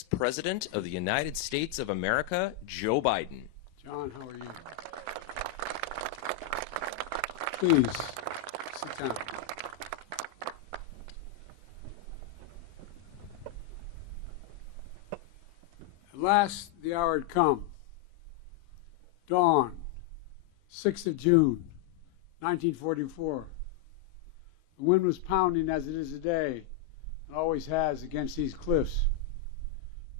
President of the United States of America, Joe Biden. John, how are you? Please, sit down. At last, the hour had come. Dawn, 6th of June, 1944. The wind was pounding as it is today, and always has against these cliffs.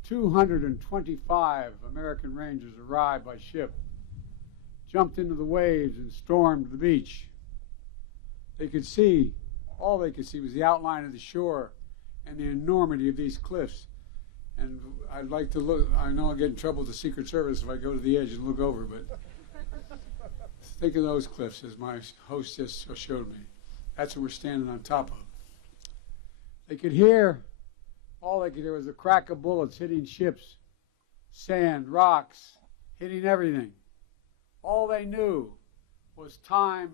225 American Rangers arrived by ship, jumped into the waves, and stormed the beach. All they could see was the outline of the shore and the enormity of these cliffs. And I'd like to look, I know I'll get in trouble with the Secret Service if I go to the edge and look over, but think of those cliffs as my host just showed me. That's what we're standing on top of. All they could hear was the crack of bullets hitting ships, sand, rocks, hitting everything. All they knew was time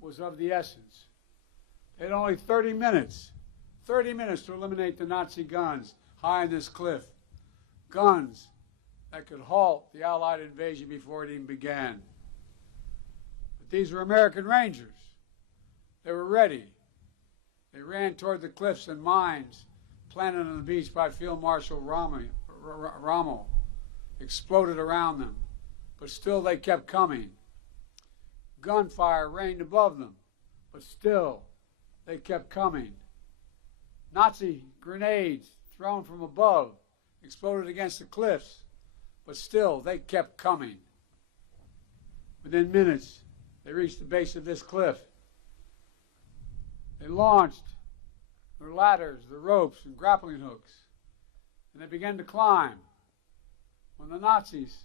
was of the essence. They had only 30 minutes to eliminate the Nazi guns high on this cliff. Guns that could halt the Allied invasion before it even began. But these were American Rangers. They were ready. They ran toward the cliffs and mines planted on the beach by Field Marshal Rommel exploded around them, but still they kept coming. Gunfire rained above them, but still they kept coming. Nazi grenades thrown from above exploded against the cliffs, but still they kept coming. Within minutes, they reached the base of this cliff. They launched their ladders, their ropes, and grappling hooks, and they began to climb. When the Nazis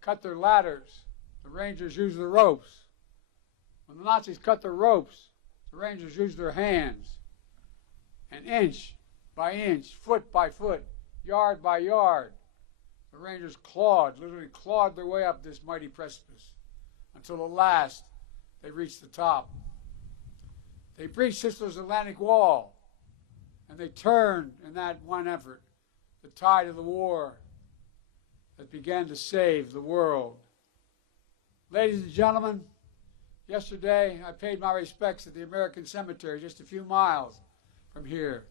cut their ladders, the Rangers used the ropes. When the Nazis cut their ropes, the Rangers used their hands. And inch by inch, foot by foot, yard by yard, the Rangers literally clawed their way up this mighty precipice until at last they reached the top. They breached Hitler's Atlantic Wall, and they turned in that one effort the tide of the war that began to save the world. Ladies and gentlemen, yesterday I paid my respects at the American Cemetery just a few miles from here,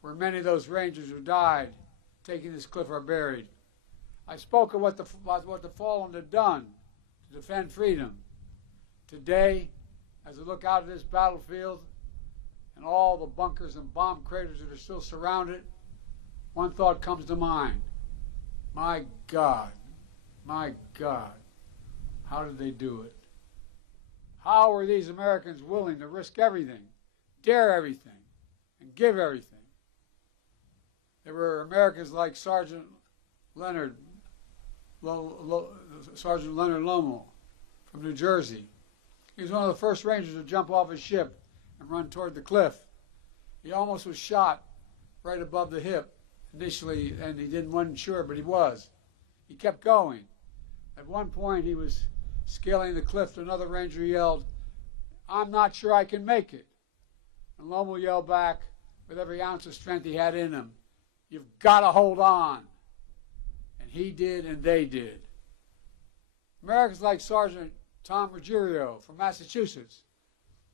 where many of those Rangers who died taking this cliff are buried. I spoke of what the fallen had done to defend freedom. Today, as I look out at this battlefield and all the bunkers and bomb craters that are still surrounded, one thought comes to mind. My God, how did they do it? How were these Americans willing to risk everything, dare everything, and give everything? There were Americans like Sergeant Leonard Lommel from New Jersey. He was one of the first Rangers to jump off his ship and run toward the cliff. He almost was shot right above the hip initially, and wasn't sure, but he was. He kept going. At one point, he was scaling the cliff. Another Ranger yelled, "I'm not sure I can make it." And Lommel yelled back with every ounce of strength he had in him, "You've got to hold on." And he did, and they did. Americans like Sergeant Tom Ruggiero from Massachusetts.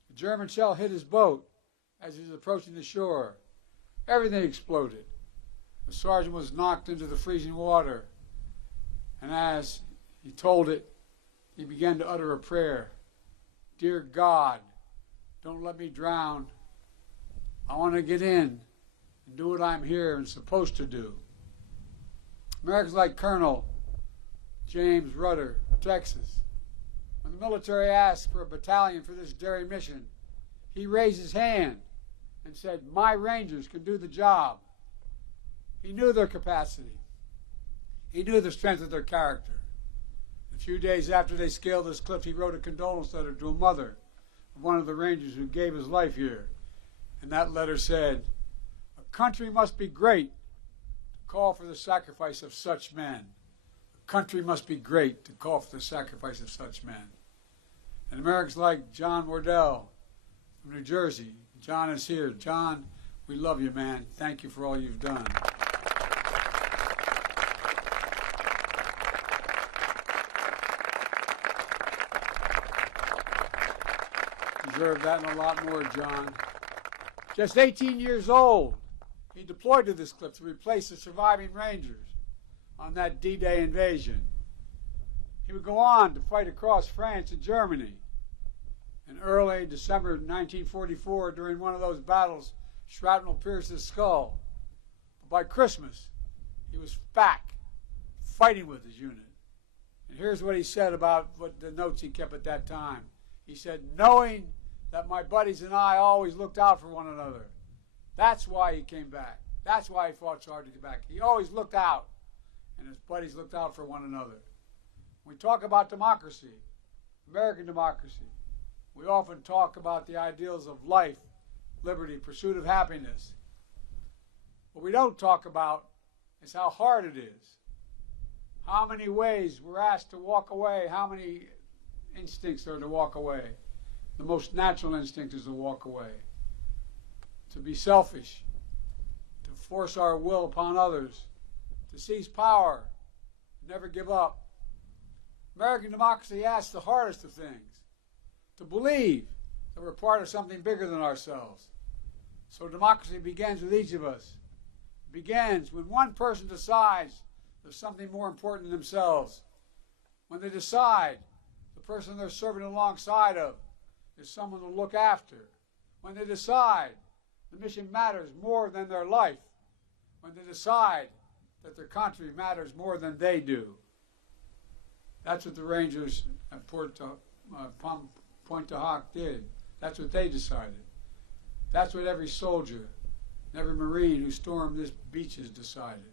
A German shell hit his boat as he was approaching the shore. Everything exploded. The sergeant was knocked into the freezing water, and as he told it, he began to utter a prayer. "Dear God, don't let me drown. I want to get in and do what I'm here and supposed to do." Americans like Colonel James Rudder of Texas. When the military asked for a battalion for this daring mission, he raised his hand and said, "My Rangers can do the job." He knew their capacity. He knew the strength of their character. A few days after they scaled this cliff, he wrote a condolence letter to a mother of one of the Rangers who gave his life here. And that letter said, "A country must be great to call for the sacrifice of such men. A country must be great to call for the sacrifice of such men." And Americans like John Wardell from New Jersey. John is here. John, we love you, man. Thank you for all you've done. deserve that and a lot more, John. Just 18 years old, he deployed to this cliff to replace the surviving Rangers on that D-Day invasion. He would go on to fight across France and Germany. In early December 1944, during one of those battles, shrapnel pierced his skull. But by Christmas, he was back, fighting with his unit. And here's what he said about what the notes he kept at that time. He said, knowing that my buddies and I always looked out for one another. That's why he came back. That's why he fought so hard to get back. He always looked out, and his buddies looked out for one another. When we talk about democracy, American democracy, we often talk about the ideals of life, liberty, pursuit of happiness. What we don't talk about is how hard it is. How many ways we're asked to walk away, how many instincts are to walk away. The most natural instinct is to walk away, to be selfish, to force our will upon others, to seize power, never give up. American democracy asks the hardest of things, to believe that we're part of something bigger than ourselves. So democracy begins with each of us. It begins when one person decides there's something more important than themselves. When they decide the person they're serving alongside of is someone to look after. When they decide the mission matters more than their life. When they decide that their country matters more than they do. That's what the Rangers at Pointe du Hoc did. That's what they decided. That's what every soldier, every Marine who stormed this beaches decided.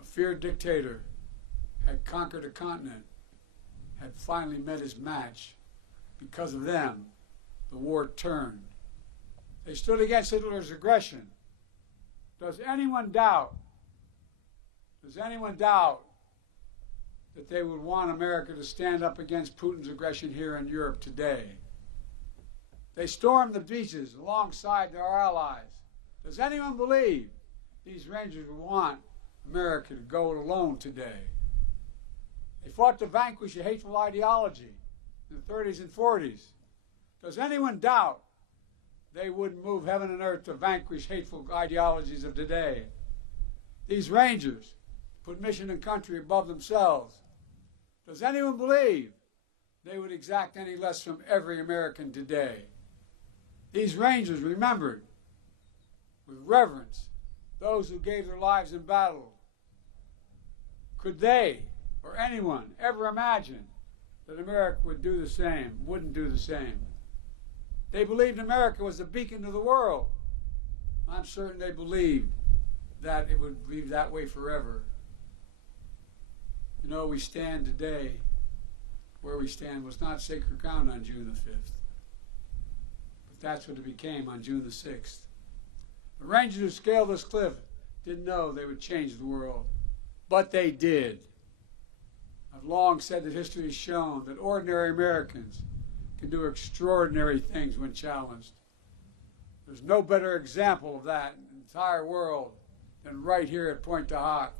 A feared dictator had conquered a continent, had finally met his match. Because of them, the war turned. They stood against Hitler's aggression. Does anyone doubt that they would want America to stand up against Putin's aggression here in Europe today? They stormed the beaches alongside their allies. Does anyone believe these Rangers would want America to go it alone today? They fought to vanquish a hateful ideology in the 30s and 40s. Does anyone doubt they wouldn't move heaven and earth to vanquish hateful ideologies of today? These Rangers put mission and country above themselves. Does anyone believe they would exact any less from every American today? These Rangers remembered with reverence those who gave their lives in battle. Could they or anyone ever imagine that America would do the same, wouldn't do the same? They believed America was the beacon of the world. I'm certain they believed that it would be that way forever. You know, we stand today, where we stand was not sacred ground on June the 5th. But that's what it became on June the 6th. The Rangers who scaled this cliff didn't know they would change the world, but they did. I've long said that history has shown that ordinary Americans can do extraordinary things when challenged. There's no better example of that in the entire world than right here at Pointe du Hoc.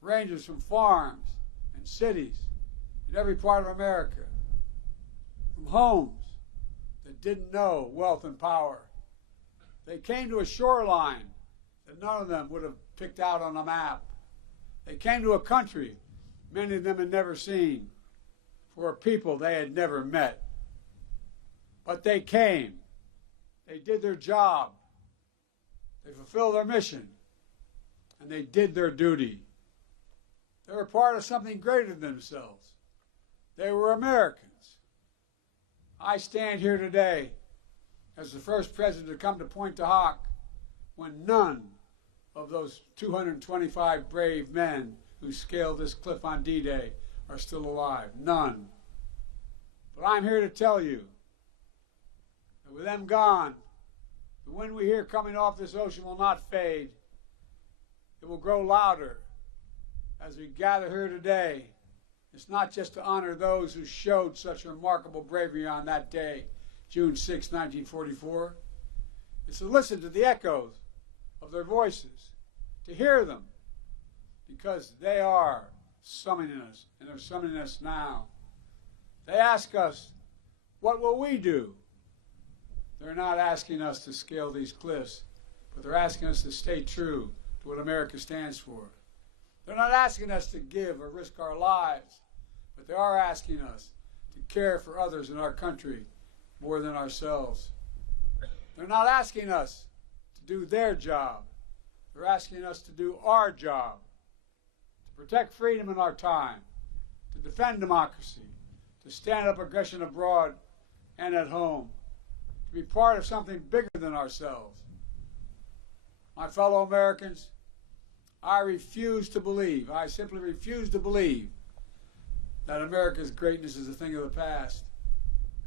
Rangers from farms and cities in every part of America, from homes that didn't know wealth and power. They came to a shoreline that none of them would have picked out on a map. They came to a country many of them had never seen, for a people they had never met. But they came. They did their job. They fulfilled their mission. And they did their duty. They were part of something greater than themselves. They were Americans. I stand here today as the first president to come to Pointe du Hoc when none of those 225 brave men who scaled this cliff on D-Day are still alive. None. But I'm here to tell you that with them gone, the wind we hear coming off this ocean will not fade. It will grow louder as we gather here today. It's not just to honor those who showed such remarkable bravery on that day, June 6, 1944. It's to listen to the echoes of their voices, to hear them, because they are summoning us, and they're summoning us now. They ask us, What will we do? They're not asking us to scale these cliffs, but they're asking us to stay true to what America stands for. They're not asking us to give or risk our lives, but they are asking us to care for others in our country more than ourselves. They're not asking us to do their job. They're asking us to do our job, to protect freedom in our time, to defend democracy, to stand up aggression abroad and at home, to be part of something bigger than ourselves. My fellow Americans, I refuse to believe, I simply refuse to believe that America's greatness is a thing of the past.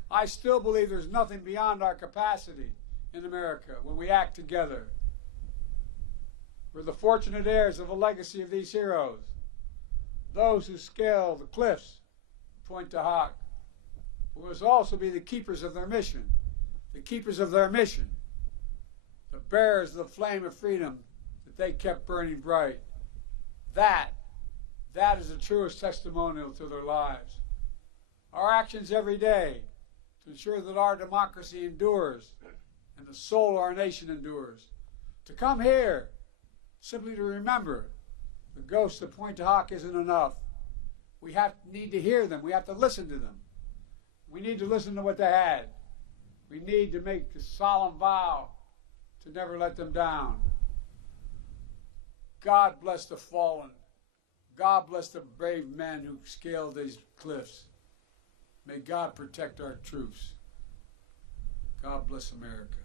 I still believe there's nothing beyond our capacity in America when we act together. We're the fortunate heirs of a legacy of these heroes, those who scale the cliffs, Point to Hoc. We must also be the keepers of their mission, the keepers of their mission, the bearers of the flame of freedom that they kept burning bright. That is the truest testimonial to their lives. Our actions every day to ensure that our democracy endures and the soul of our nation endures. To come here simply to remember the ghosts of Point to Hoc isn't enough. We need to hear them. We have to listen to them. We need to listen to what they had. We need to make a solemn vow to never let them down. God bless the fallen. God bless the brave men who scaled these cliffs. May God protect our troops. God bless America.